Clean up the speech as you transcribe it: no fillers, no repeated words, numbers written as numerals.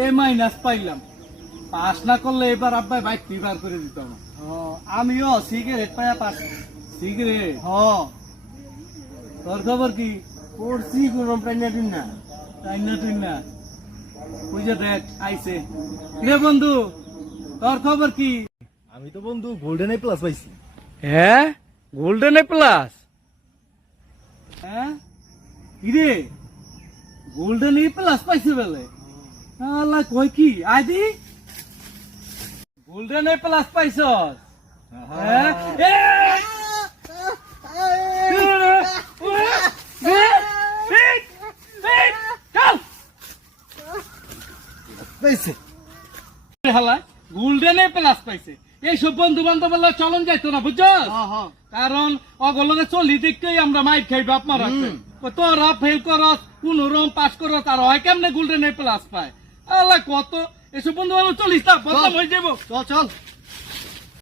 এ minus পাইলাম। Pass না করলে এবার আব্বাই বাইক বার করে দিত না। আমিও সিগারেট পায়া পাস। সিগারেট? হ তোর খবর কি? করছি কোনো প্রাইনা দিন না। তাই না তুই না বুঝে দেখ আইছে। রে বন্ধু তোর খবর কি? আমি তো বন্ধু গোল্ডেন এ প্লাস পাইছি। হ্যাঁ গোল্ডেন এ প্লাস? হ্যাঁ কিরে গোল্ডেন এ প্লাস পাইছে বলে? আল্লাহ কই কি আদি গোল্ডেন এ প্লাস পাইছস? হ্যাঁ পাইছে গোল্ডেন এ প্লাস পাইছে। এইসব বন্ধু বান্ধব চলন যাইতো না বুঝছো? কারণ অগলকে চলি দেখতেই আমরা মাইর খাই বাপ মারা। তোরা ফেল করস কোন রকম পাস করস আর হয় কেমনে গোল্ডেন এ প্লাস পায়? আল্লাহ কত এসব বন্ধু বান্ধব চলিস না বদনাম হয়ে যাবো। চল চল।